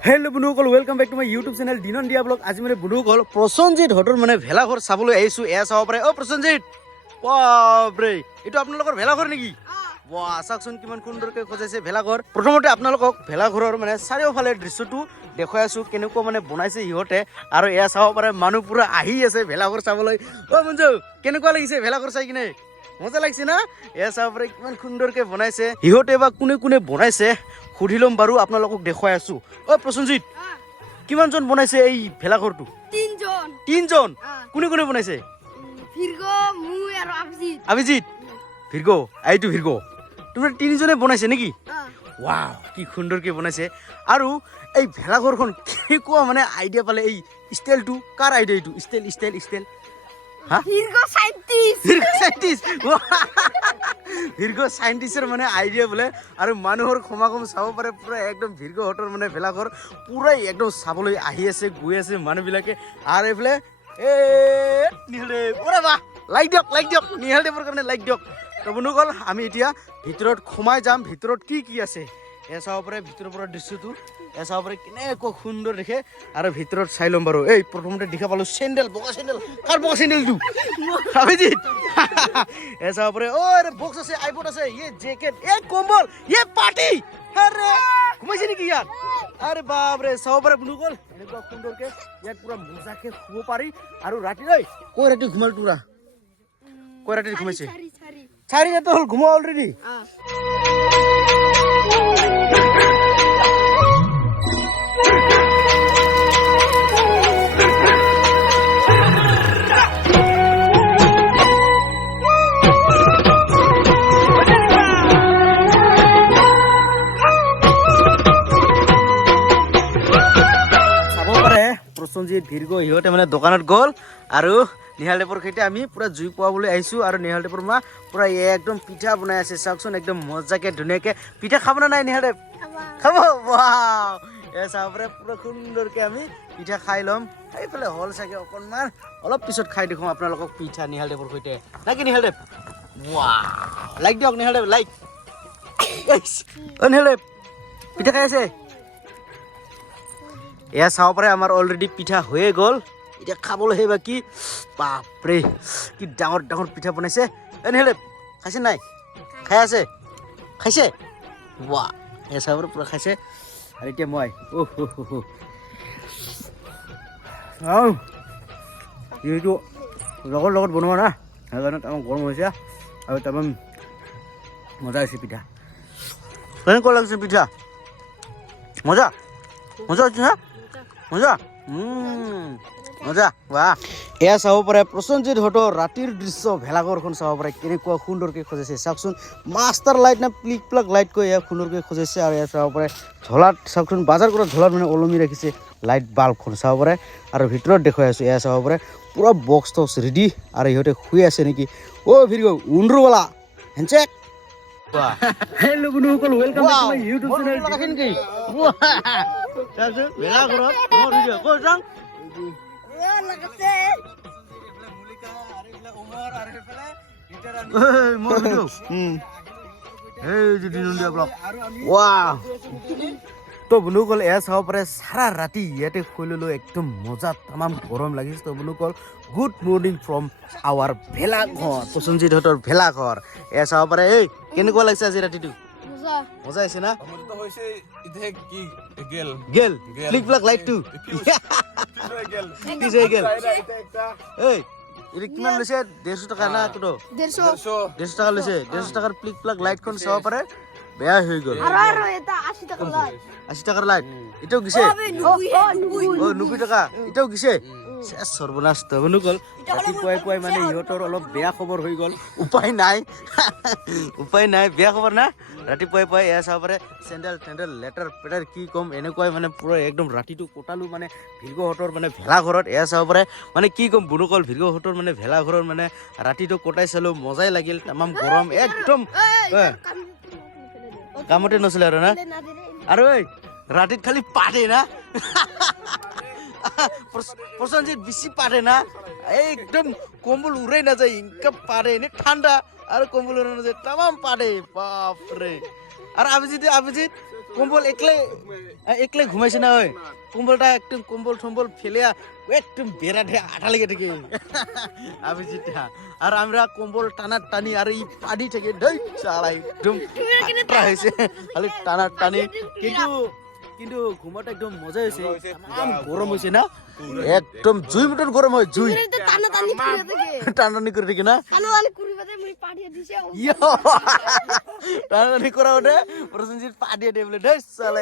Hello' বন্ধুসকল welcome back to my YouTube channel দিনন দিয়া vlog আজি মানে বন্ধুসকল প্ৰসঞ্জিত হতৰ মানে ভেলাঘৰ চাবলৈ আহিছোঁ এয়া চাব পাৰে অ' প্ৰসঞ্জিত বাপৰে এইটো আপোনালোকৰ ভেলাঘৰ নেকি ৱা চাওকচোন কিমান সুন্দৰকৈ সজাইছে ভেলাঘৰ প্ৰথমতে আপোনালোকক ভেলাঘৰৰ মানে চাৰিওফালে দৃশ্যটো দেখুৱাই আছোঁ কেনেকুৱা মানে বনাইছে সিহঁতে আৰু এয়া চাব পাৰে মানুহ পুৰা আহি আছে ভেলাঘৰ চাবলৈ অ' মঞ্জু কেনেকুৱা লাগিছে ভেলাঘৰ চাই কিনে মজা লাগিছে না? এয়া চাব পাৰে কিমান সুন্দৰকৈ বনাইছে। সিহঁতে বা কোনে কোনে বনাইছে সুধি ল'ম বাৰু আপোনালোকক দেখুৱাই আছোঁ। অ' প্ৰসঞ্জিত কিমানজন বনাইছে এই ভেলাঘৰটো? তিনজন। তিনজন? কোনে কোনে বনাইছে? অভিজিত ভিৰ্গ এইটো ভিৰ্গ তোমাৰ তিনিজনে বনাইছে নেকি? ৱাও কি সুন্দৰকৈ বনাইছে। আৰু এই ভেলাঘৰখন কেনেকুৱা মানে আইডিয়া পালে এই ষ্টাইলটো কাৰ আইডিয়া এইটো? ষ্টাইল ষ্টাইল ষ্টাইল হা ভিৰ্গ সাইন্টিষ্ট ভিৰ্গ চাইণ্টিষ্ট ভিৰ্গ চাইণ্টিষ্টৰ মানে আইডিয়া বোলে। আৰু মানুহৰ সমাগম চাব পাৰে পূৰা একদম ভিৰ্গ হতৰ মানে ভেলাঘৰ। পূৰাই একদম চাবলৈ আহি আছে গৈ আছে মানুহবিলাকে। আৰু এইফালে এ নিহালদেৱ ওৰে বাহ! লাইক দিয়ক লাইক দিয়ক। নিহালদেৱৰ কাৰণে লাইক দিয়ক। তো বন্ধুসকল আমি এতিয়া ভিতৰত সোমাই যাম। ভিতৰত কি কি আছে? চাব পাৰে ভিতৰৰ পৰা দৃশ্যটো এয়া চাব পাৰে কেনেকুৱা সুন্দৰ দেখে। আৰু ভিতৰত চাই ল'ম বাৰু। এই প্ৰথমতে দেখা পালোঁ চেণ্ডেল বগা চেণ্ডেল। কাৰ বগা চেণ্ডেলটো অভিজিত। চাব পাৰে অ' আৰে বক্স আছে আইপড আছে। ইয়ে জেকেট এ কম্বল ইয়ে পাৰ্টি আৰে ঘুমাইছে নেকি ইয়াত? আৰে বাপৰে চাব পাৰে বন্ধুসকল এনেকুৱা সুন্দৰকে ইয়াত পুৰা মজাকে শুব পাৰি। আৰু ৰাতি ঐ কৈ ৰাতি ঘুমাল তোৰা? কৈ ৰাতি ঘুমাইছে চাৰি চাৰি। চাৰি ৰাতি হ'ল ঘুমোৱা অলৰেডি ভিৰ্গ সিহঁতে মানে দোকানত গ'ল আৰু নিহালদেৱৰ সৈতে আমি পূৰা জুই পোৱাবলৈ আহিছোঁ আৰু নিহালদেৱৰ মা পূৰা একদম পিঠা বনাই আছে চাওকচোন একদম মজাকে ধুনীয়াকে। পিঠা খাব নে নাই নিহালদেৱ খাব। ৱাও এ চাব পাৰে সুন্দৰকে আমি পিঠা খাই ল'ম। এইফালে হ'ল চাগে অকণমান। অলপ পিছত খাই দেখোঁ আপোনালোকক পিঠা নিহালদেৱৰ সৈতে। নাকি নিহালদেৱ ৱা লাইক দিয়ক নিহালদেৱ লাইক অ নিহালদেৱ পিঠা খাই আছে? এয়া চাব পাৰে আমাৰ অলৰেডি পিঠা হৈয়ে গ'ল। এতিয়া খাবলৈহে বাকী, বাপৰে, কি ডাঙৰ ডাঙৰ পিঠা বনাইছে। এনেহ'লে, খাইছে নাই? খাই আছে? খাইছে? ৱা এয়া চাব পাৰে খাইছে। আৰু এতিয়া মই হ। যিহেতু লগৰ লগত বনোৱা না, সেইকাৰণে তামাম গৰম হৈছে আৰু তামাম মজা হৈছে পিঠা। কেনেকুৱা লাগিছে পিঠা? মজা? মজা হৈছে হা মজা? মজা বাহ। এয়া চাব পাৰে প্ৰসঞ্জিত হতৰ ৰাতিৰ দৃশ্য ভেলাঘৰখন চাব পাৰে কেনেকুৱা সুন্দৰকৈ সজাইছে। চাওকচোন মাষ্টাৰ লাইট নে প্লিক প্লাক লাইটকৈ এয়া সুন্দৰকৈ সজাইছে আৰু এয়া চাব পাৰে ঝলাত চাওকচোন বাজাৰ কৰা ঝলাত মানে ওলমি ৰাখিছে লাইট বাল্বখন চাব পাৰে আৰু ভিতৰত দেখুৱাই আছোঁ এয়া চাব পাৰে পূৰা বক্স টক্স ৰেডি আৰু ইহঁতে শুই আছে নেকি? অ' ভিৰিগ উন্দ্ৰুৱালা হেনচেক হেল্ল' বন্ধুসকল ৱেলকাম ইউটিউব চেনেল তাৰপিছত ভেলাঘৰত মই ভিডিঅ' কৈ যাওঁ মোৰ ভিডিঅ' এই যে দিনন্দিয়া ব্লগ ৱাহ তো বন্ধুসকল এয়া চাব পাৰে চাৰা ৰাতি ইয়াতে শুই ল'লো একদম মজা তামাম গৰম লাগিছে তো বন্ধুসকল গুড মৰ্ণিং ফ্ৰম আৱাৰ ভেলাঘৰ প্ৰসঞ্জিত হতৰ ভেলাঘৰ এয়া চাব পাৰে এই কেনেকুৱা লাগিছে আজি ৰাতিটো মজা মজা না? কি? গেল। গেল। গেল। ক্লিক ব্লাক লাইটটো গেল। পিছ গেল। এটা এই কিমান লৈছে? ডেৰশ টকা না কত? দেড়শ। দেড়শো। ডেৰশ টকা লৈছে। ডেৰশ টকাৰ প্লিক প্লাক লাইটখন চাব পাৰে? বেয়া হৈ গ'ল। আশী টকা টকাৰ লাইট এতিয়াও গিছে অ, নব্বৈ টকা। এতিয়াও গিছে চেছ সৰ্বনাশ তবনো গ'ল। ৰাতিপুৱাই পুৱাই মানে ইহঁতৰ অলপ বেয়া খবৰ হৈ গ'ল। উপায় নাই। উপায় নাই বেয়া খবৰ না। ৰাতিপুৱাই পুৱাই এয়া চাব পাৰে চেণ্ডেল টেণ্ডেল লেটাৰ পেটাৰ কি ক'ম এনেকুৱাই মানে পুৰা একদম ৰাতিটো কটালো মানে ভিৰ্গহঁতৰ মানে ভেলাঘৰত। এয়া চাব পাৰে মানে কি ক'ম বুনুকল ভিৰ্গহঁতৰ মানে ভেলাঘৰত মানে ৰাতিটো কটাই চালোঁ মজাই লাগিল তামাম গৰম একদম কামতে নচলে আৰু না। আৰু এই ৰাতিত খালি পাতে না। প্ৰসঞ্জিত বেছি পাতে না। একদম কম্বল উৰাই নাযায় ইনকা পারে এনে ঠান্ডা। আর কম্বল উড়ে নাযায় তামাম পারে বাপরে। আর অভিজিৎ অভিজিৎ কম্বল একলে একলে ঘুমাইছে না ওই কম্বলটা একদম কম্বল টম্বল ফেলে একদম বেড়া ঢে আঠা লেগে থেকে। যেটা আর আমরা কম্বল টানা টানি আর এই পানি থেকে ঢই চালাই একদম হয়েছে। খালি টানা টানি। কিন্তু কিন্তু ঘুমাটা একদম মজা হয়েছে একদম গরম হয়েছে না? একদম জুই মতন গরম হয় জুই। এটা টানা টানি করে থেকে টানাটানি করে দেখি না পাঠিয়ে টানাটানি করা ওঠে প্রসেনজিৎ পা দিয়ে টেবলে ঢেস চালাই